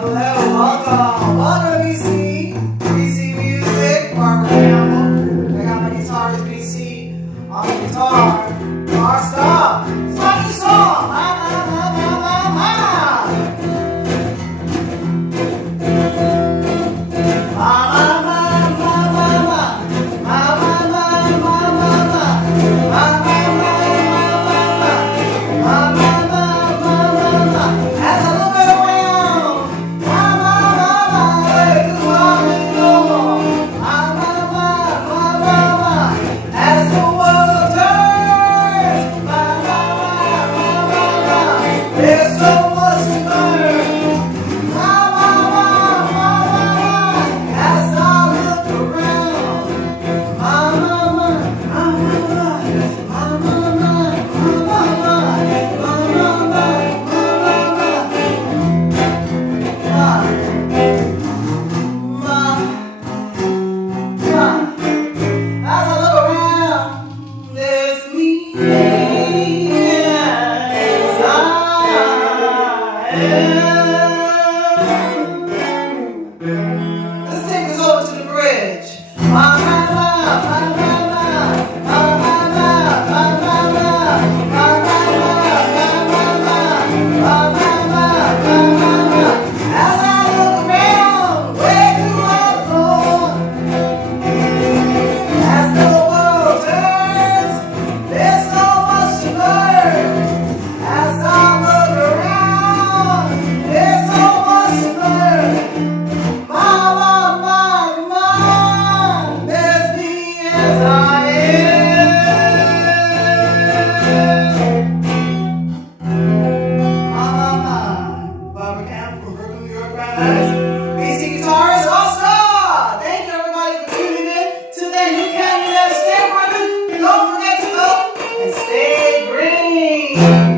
hello, welcome to BC Music, Barbara Campbell. I got my guitarist BC on the guitar. Our stop. It's my new song. There's so much to learn. As I look around. As I look around, there's me. Let's take this over to the bridge. As I look around, where do I go? As the world turns, there's so much to learn. As I look around, there's so much to learn. There's me as I am. Barbara Campbell from Brooklyn, New York, BC guitarist, all-star. Thank you everybody for tuning in to that new Campbell. Stay working. Don't forget to vote and stay green.